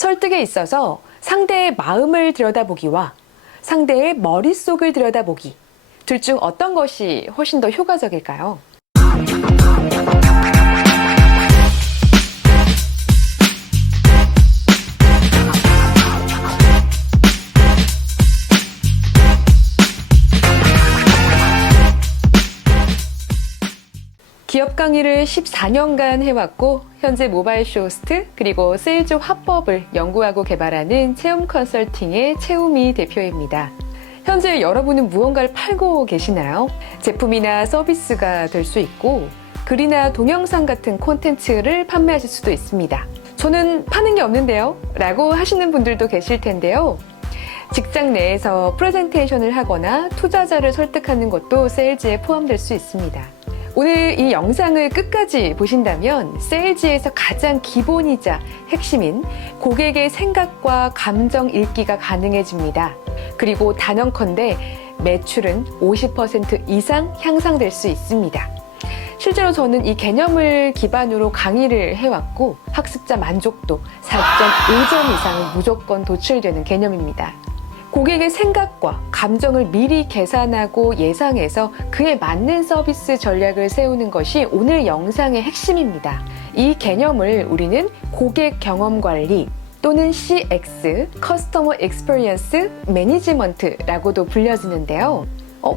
설득에 있어서 상대의 마음을 들여다보기와 상대의 머릿속을 들여다보기, 둘 중 어떤 것이 훨씬 더 효과적일까요? 기업 강의를 14년간 해왔고 현재 모바일 쇼호스트 그리고 세일즈 화법을 연구하고 개발하는 채움 컨설팅의 채우미 대표입니다. 현재 여러분은 무언가를 팔고 계시나요? 제품이나 서비스가 될 수 있고 글이나 동영상 같은 콘텐츠를 판매하실 수도 있습니다. 저는 파는 게 없는데요? 라고 하시는 분들도 계실 텐데요. 직장 내에서 프레젠테이션을 하거나 투자자를 설득하는 것도 세일즈에 포함될 수 있습니다. 오늘 이 영상을 끝까지 보신다면 세일즈에서 가장 기본이자 핵심인 고객의 생각과 감정 읽기가 가능해집니다. 그리고 단언컨대 매출은 50% 이상 향상될 수 있습니다. 실제로 저는 이 개념을 기반으로 강의를 해왔고 학습자 만족도 4.5점 이상은 무조건 도출되는 개념입니다. 고객의 생각과 감정을 미리 계산하고 예상해서 그에 맞는 서비스 전략을 세우는 것이 오늘 영상의 핵심입니다. 이 개념을 우리는 고객 경험 관리 또는 CX, Customer Experience Management라고도 불려지는데요.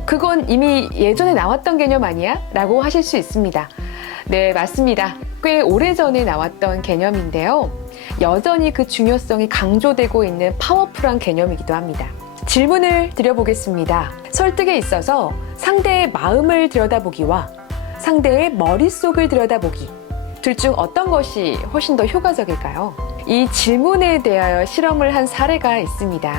그건 이미 예전에 나왔던 개념 아니야? 라고 하실 수 있습니다. 네, 맞습니다. 꽤 오래전에 나왔던 개념인데요. 여전히 그 중요성이 강조되고 있는 파워풀한 개념이기도 합니다. 질문을 드려보겠습니다. 설득에 있어서 상대의 마음을 들여다보기와 상대의 머릿속을 들여다보기, 둘 중 어떤 것이 훨씬 더 효과적일까요? 이 질문에 대하여 실험을 한 사례가 있습니다.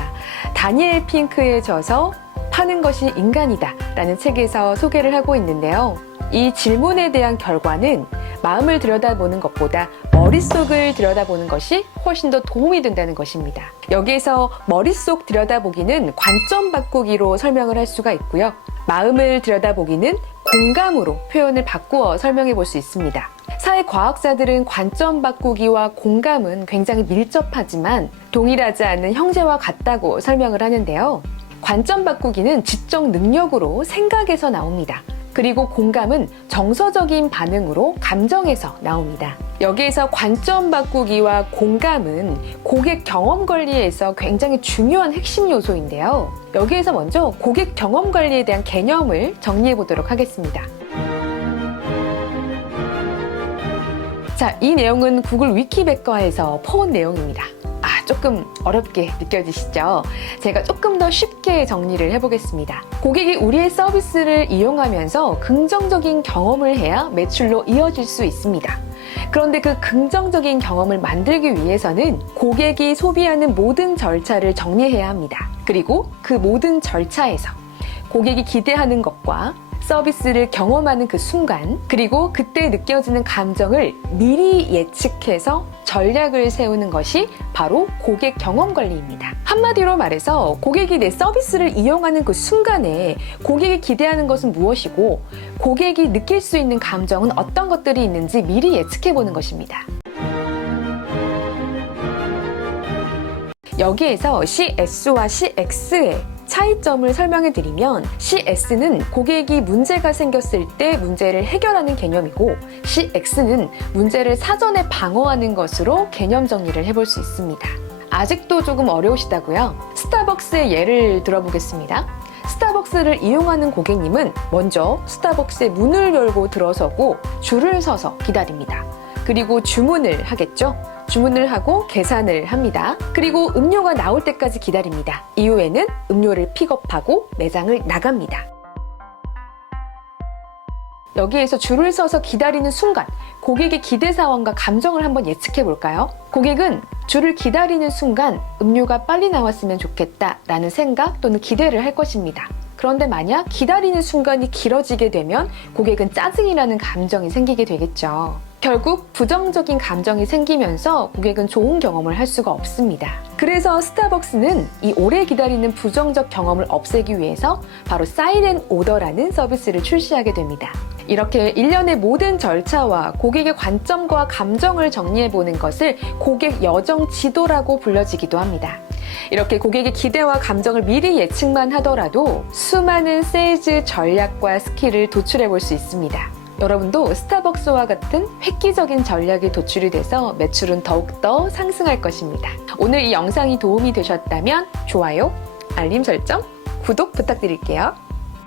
다니엘 핑크의 저서 파는 것이 인간이다 라는 책에서 소개를 하고 있는데요. 이 질문에 대한 결과는 마음을 들여다보는 것보다 머릿속을 들여다보는 것이 훨씬 더 도움이 된다는 것입니다. 여기에서 머릿속 들여다보기는 관점 바꾸기로 설명을 할 수가 있고요. 마음을 들여다보기는 공감으로 표현을 바꾸어 설명해 볼 수 있습니다. 사회과학자들은 관점 바꾸기와 공감은 굉장히 밀접하지만 동일하지 않은 형제와 같다고 설명을 하는데요. 관점 바꾸기는 지적 능력으로 생각에서 나옵니다. 그리고 공감은 정서적인 반응으로 감정에서 나옵니다. 여기에서 관점 바꾸기와 공감은 고객 경험 관리에서 굉장히 중요한 핵심 요소인데요. 여기에서 먼저 고객 경험 관리에 대한 개념을 정리해 보도록 하겠습니다. 자, 이 내용은 구글 위키백과에서 퍼온 내용입니다. 조금 어렵게 느껴지시죠? 제가 조금 더 쉽게 정리를 해보겠습니다. 고객이 우리의 서비스를 이용하면서 긍정적인 경험을 해야 매출로 이어질 수 있습니다. 그런데 그 긍정적인 경험을 만들기 위해서는 고객이 소비하는 모든 절차를 정리해야 합니다. 그리고 그 모든 절차에서 고객이 기대하는 것과 서비스를 경험하는 그 순간, 그리고 그때 느껴지는 감정을 미리 예측해서 전략을 세우는 것이 바로 고객 경험 관리입니다. 한마디로 말해서 고객이 내 서비스를 이용하는 그 순간에 고객이 기대하는 것은 무엇이고 고객이 느낄 수 있는 감정은 어떤 것들이 있는지 미리 예측해 보는 것입니다. 여기에서 CS와 CX의 차이점을 설명해 드리면 CS는 고객이 문제가 생겼을 때 문제를 해결하는 개념이고 CX는 문제를 사전에 방어하는 것으로 개념 정리를 해볼 수 있습니다. 아직도 조금 어려우시다고요? 스타벅스의 예를 들어보겠습니다. 스타벅스를 이용하는 고객님은 먼저 스타벅스의 문을 열고 들어서고 줄을 서서 기다립니다. 그리고 주문을 하겠죠? 주문을 하고 계산을 합니다. 그리고 음료가 나올 때까지 기다립니다. 이후에는 음료를 픽업하고 매장을 나갑니다. 여기에서 줄을 서서 기다리는 순간 고객의 기대 상황과 감정을 한번 예측해 볼까요? 고객은 줄을 기다리는 순간 음료가 빨리 나왔으면 좋겠다 라는 생각 또는 기대를 할 것입니다. 그런데 만약 기다리는 순간이 길어지게 되면 고객은 짜증이라는 감정이 생기게 되겠죠. 결국 부정적인 감정이 생기면서 고객은 좋은 경험을 할 수가 없습니다. 그래서 스타벅스는 이 오래 기다리는 부정적 경험을 없애기 위해서 바로 사이렌 오더라는 서비스를 출시하게 됩니다. 이렇게 일련의 모든 절차와 고객의 관점과 감정을 정리해보는 것을 고객 여정 지도라고 불려지기도 합니다. 이렇게 고객의 기대와 감정을 미리 예측만 하더라도 수많은 세일즈 전략과 스킬을 도출해볼 수 있습니다. 여러분도 스타벅스와 같은 획기적인 전략이 도출이 돼서 매출은 더욱더 상승할 것입니다. 오늘 이 영상이 도움이 되셨다면 좋아요, 알림 설정, 구독 부탁드릴게요.